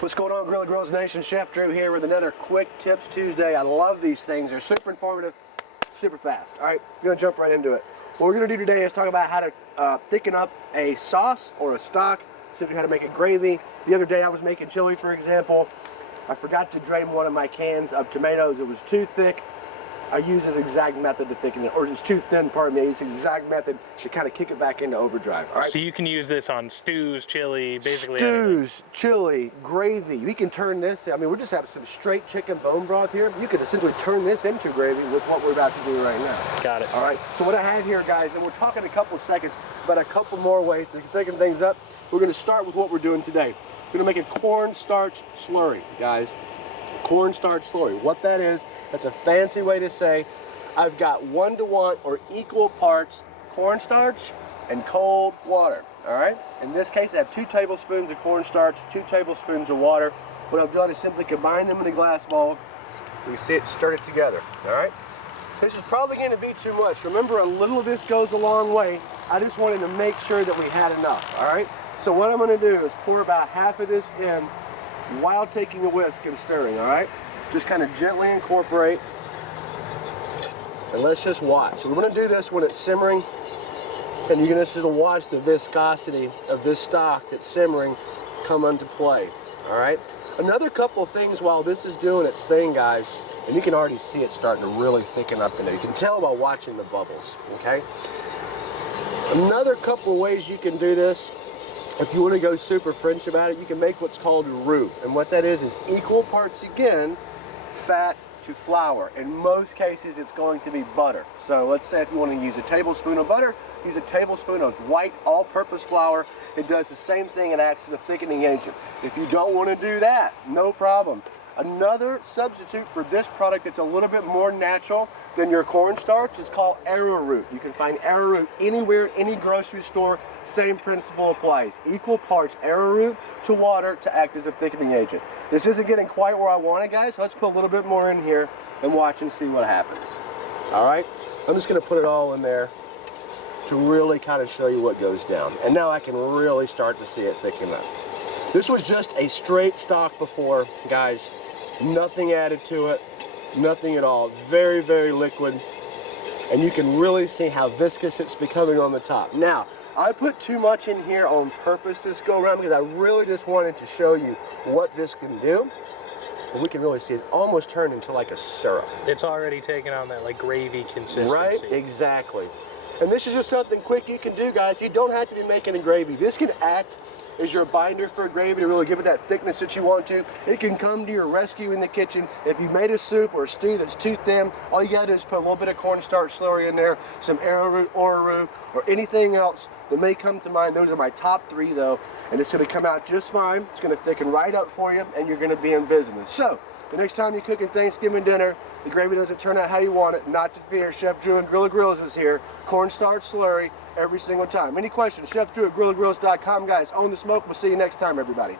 What's going on, Grilla Grills Nation? Chef Drew here with another Quick Tips Tuesday. I love these things. They're super informative, super fast. All right, we're gonna jump right into it. What we're gonna do today is talk about how to thicken up a sauce or a stock, essentially how to make a gravy. The other day I was making chili, for example. I forgot to drain one of my cans of tomatoes. It was too thick. I use this exact method to thicken it, or it's too thin, pardon me. I use the exact method to kind of kick it back into overdrive. All right? So you can use this on stews, chili, basically stews, anything. chili, gravy. You can turn this, I mean, we just have some straight chicken bone broth here. You could essentially turn this into gravy with what we're about to do right now. Got it. All right, so what I have here, guys, and we're talking a couple of seconds about a couple more ways to thicken things up. We're gonna start with what we're doing today. We're gonna make a cornstarch slurry, guys. Cornstarch slurry. What that is, that's a fancy way to say I've got 1-to-1 or equal parts cornstarch and cold water. All right, in this case I have 2 tablespoons of cornstarch, 2 tablespoons of water. What I've done is simply combine them in a glass bowl. We stir it together. All right, this is probably going to be too much. Remember, a little of this goes a long way. I just wanted to make sure that we had enough. All right, so what I'm going to do is pour about half of this in while taking a whisk and stirring. All right, just kind of gently incorporate. And let's just watch. So we're going to do this when it's simmering, and you're going to sort of watch the viscosity of this stock that's simmering come into play. All right. Another couple of things while this is doing its thing, guys, and you can already see it starting to really thicken up in there. You can tell by watching the bubbles. Okay. Another couple of ways you can do this, if you want to go super French about it, you can make what's called a roux, and what that is equal parts again fat to flour. In most cases it's going to be butter. So let's say if you want to use a tablespoon of butter, use a tablespoon of white all-purpose flour. It does the same thing, it acts as a thickening agent. If you don't want to do that, no problem. Another substitute for this product that's a little bit more natural than your cornstarch is called arrowroot. You can find arrowroot anywhere, any grocery store. Same principle applies. Equal parts arrowroot to water to act as a thickening agent. This isn't getting quite where I want it, guys, so let's put a little bit more in here and watch and see what happens. All right, I'm just going to put it all in there to really kind of show you what goes down. And now I can really start to see it thicken up. This was just a straight stock before, guys. Nothing added to it, nothing at all. Very, very liquid. And you can really see how viscous it's becoming on the top. Now, I put too much in here on purpose this go around because I really just wanted to show you what this can do. And we can really see it almost turn into like a syrup. It's already taken on that like gravy consistency. Right, exactly. And this is just something quick you can do, guys. You don't have to be making a gravy. This can act as your binder for a gravy to really give it that thickness that you want to. It can come to your rescue in the kitchen. If you made a soup or a stew that's too thin, all you gotta do is put a little bit of cornstarch slurry in there, some arrowroot, or anything else that may come to mind. Those are my top 3 though, and it's gonna come out just fine. It's gonna thicken right up for you, and you're gonna be in business. So, the next time you're cooking Thanksgiving dinner, the gravy doesn't turn out how you want it, not to fear. Chef Drew and Grilla Grills is here. Cornstarch slurry every single time. Any questions? Chef Drew at GrillaGrills.com. Guys, own the smoke. We'll see you next time, everybody.